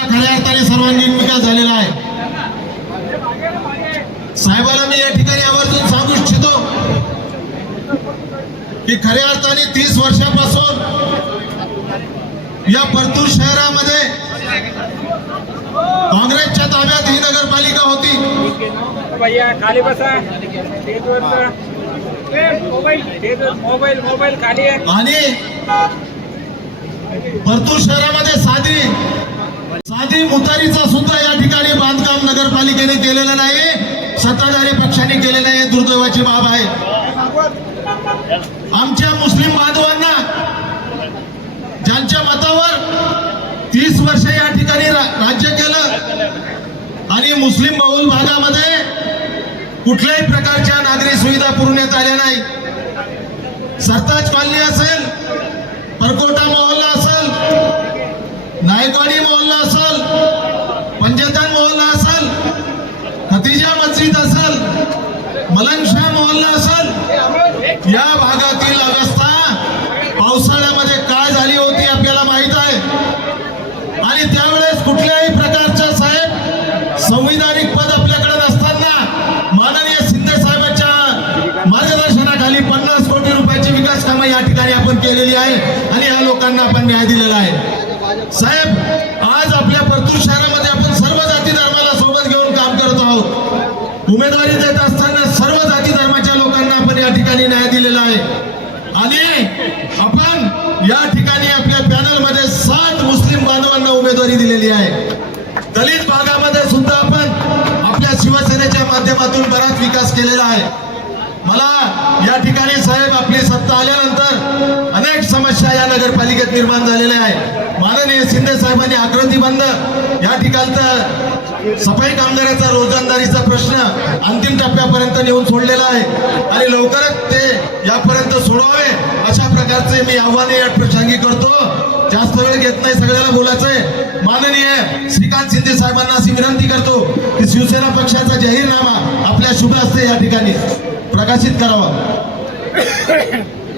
शहराचा खऱ्या अर्थाने सर्वांगीण विकास झालेला आहे. साहेबाला मी या ठिकाणी आवर्जून सांगू इच्छितो की खऱ्या अर्थाने तीस वर्षापासून या परतूर शहरामध्ये काँग्रेसच्या ताब्यात ही नगरपालिका होती. भैया खाली बसा. मोबाईल मोबाईल मोबाईल खाली आहे. आणि परतूर शहरामध्ये साधी साधी मुतारीचा सुद्धा या ठिकाणी बांधकाम नगरपालिकेने केलेलं नाही सत्ताधारी पक्षाने केलेलं आहे. दुर्दैवाची बाब आहे. आमच्या मुस्लिम बांधवांना ज्यांच्या मतावर तीस वर्ष या ठिकाणी राज्य केलं आणि मुस्लिम बहुल भागामध्ये कुठल्याही प्रकारच्या नागरी सुविधा पुरवण्यात आल्या नाही. सरताज कॉलनी असेल परकोटा मोहल्ला नायकवाडी मोहल्ला असेल पंचतन मोहल्ला असेल खतिजा मस्जिद असेल मलंगशाह मोहल्ला असेल या भागातील अवस्था पावसाळ्यामध्ये काय झाली होती आपल्याला माहीत आहे? आणि त्यावेळेस कुठल्याही प्रकारच्या साहेब संविधानिक पद आपल्याकडे नसताना माननीय शिंदे साहेबांच्या मार्गदर्शनाखाली पन्नास कोटी रुपयाची विकास कामं या ठिकाणी आपण केलेली आहे आणि या लोकांना आपण न्याय दिलेला आहे. साहेब आज आपल्या परतूर शहरामध्ये आपण सर्व जाती धर्माला सोबत घेऊन काम करत आहोत. उमेदवारी देत असताना सर्व जाती धर्माच्या लोकांना आपण या ठिकाणी न्याय दिलेला आहे. आणि आपण या ठिकाणी आपल्या पॅनलमध्ये सात मुस्लिम बांधवांना उमेदवारी दिलेली आहे. दलित भागामध्ये सुद्धा आपण आपल्या शिवसेनेच्या माध्यमातून बराच विकास केलेला आहे. मला या ठिकाणी साहेब आपली सत्ता आल्यानंतर अनेक समस्या या नगरपालिकेत निर्माण झालेल्या आहे माननीय शिंदे साहेबांनी आकृती बंद. या ठिकाणचा सफाई कामगाराचा रोजंदारीचा प्रश्न अंतिम टप्प्यापर्यंत नेऊन सोडलेला आहे. आणि लवकरच ते यापर्यंत सोडवावे अशा प्रकारचे मी आव्हाने या प्रसंगी करतो. जास्त वेळ घेत नाही सगळ्याला बोलायचंय. माननीय श्रीकांत शिंदे साहेबांना अशी विनंती करतो की शिवसेना पक्षाचा जाहीरनामा आपल्या शुभ हस्ते या ठिकाणी प्रकाशित करावा.